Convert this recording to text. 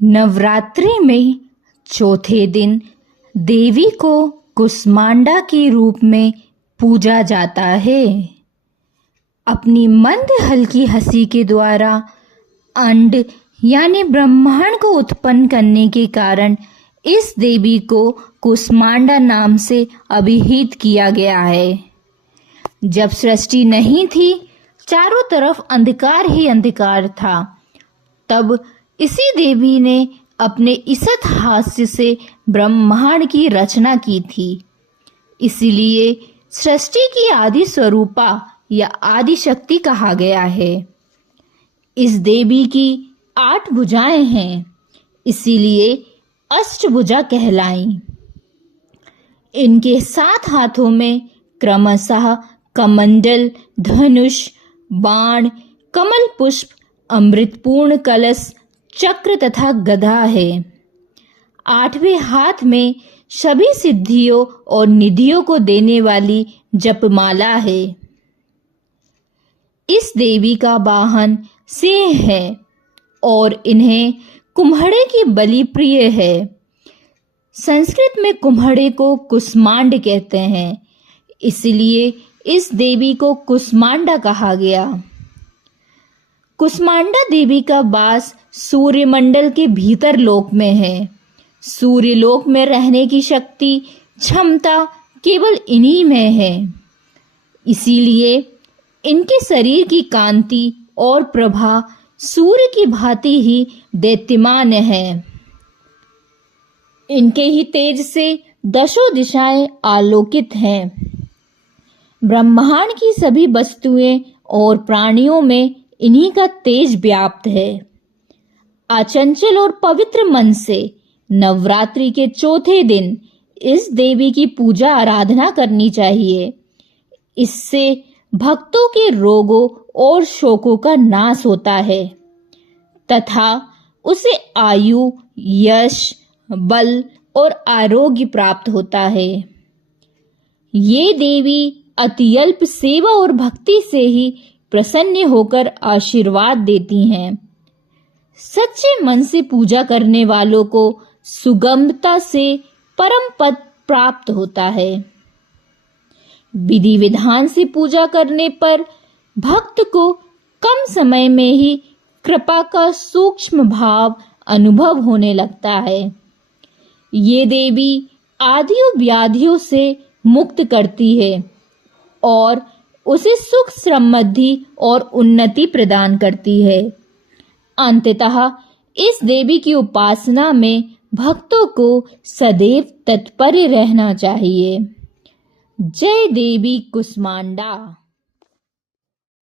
नवरात्रि में चौथे दिन देवी को कुष्मांडा के रूप में पूजा जाता है। अपनी मंद हल्की हंसी के द्वारा अंड यानी ब्रह्मांड को उत्पन्न करने के कारण इस देवी को कुष्मांडा नाम से अभिहित किया गया है। जब सृष्टि नहीं थी, चारों तरफ अंधकार ही अंधकार था, तब इसी देवी ने अपने इसत हास्य से ब्रह्मांड की रचना की थी। इसीलिए सृष्टि की आदि स्वरूपा या आदि शक्ति कहा गया है। इस देवी की 8 भुजाएं हैं, इसीलिए अष्टभुजा कहलाई। इनके 7 हाथों में क्रमशः कमंडल, धनुष, बाण, कमल पुष्प, अमृतपूर्ण कलश, चक्र तथा गदा है। 8वें हाथ में सभी सिद्धियों और निधियों को देने वाली जपमाला है। इस देवी का वाहन सिंह है और इन्हें कुम्हड़े की बलि प्रिय है। संस्कृत में कुम्हड़े को कुष्मांड कहते हैं, इसलिए इस देवी को कुष्मांडा कहा गया। कुष्मांडा देवी का वास सूर्यमंडल के भीतर लोक में है। सूर्यलोक में रहने की शक्ति, क्षमता केवल इन्हीं में है। इसीलिए इनके शरीर की कांति और प्रभा सूर्य की भांति ही दैत्यमान है। इनके ही तेज से 10 दिशाएं आलोकित हैं। ब्रह्मांड की सभी वस्तुएं और प्राणियों में इन्हीं का तेज व्याप्त है। अचंचल और पवित्र मन से नवरात्रि के चौथे दिन इस देवी की पूजा आराधना करनी चाहिए। इससे भक्तों के रोगों और शोकों का नाश होता है तथा उसे आयु, यश, बल और आरोग्य प्राप्त होता है। ये देवी अत्यल्प सेवा और भक्ति से ही प्रसन्न होकर आशीर्वाद देती हैं। सच्चे मन से पूजा करने वालों को सुगमता से परम पद प्राप्त होता है। विधि विधान से पूजा करने पर भक्त को कम समय में ही कृपा का सूक्ष्म भाव अनुभव होने लगता है। ये देवी आदियों व्याधियों से मुक्त करती है और उसे सुख, समृद्धि और उन्नति प्रदान करती है। अंततः इस देवी की उपासना में भक्तों को सदैव तत्पर रहना चाहिए। जय देवी कुष्मांडा।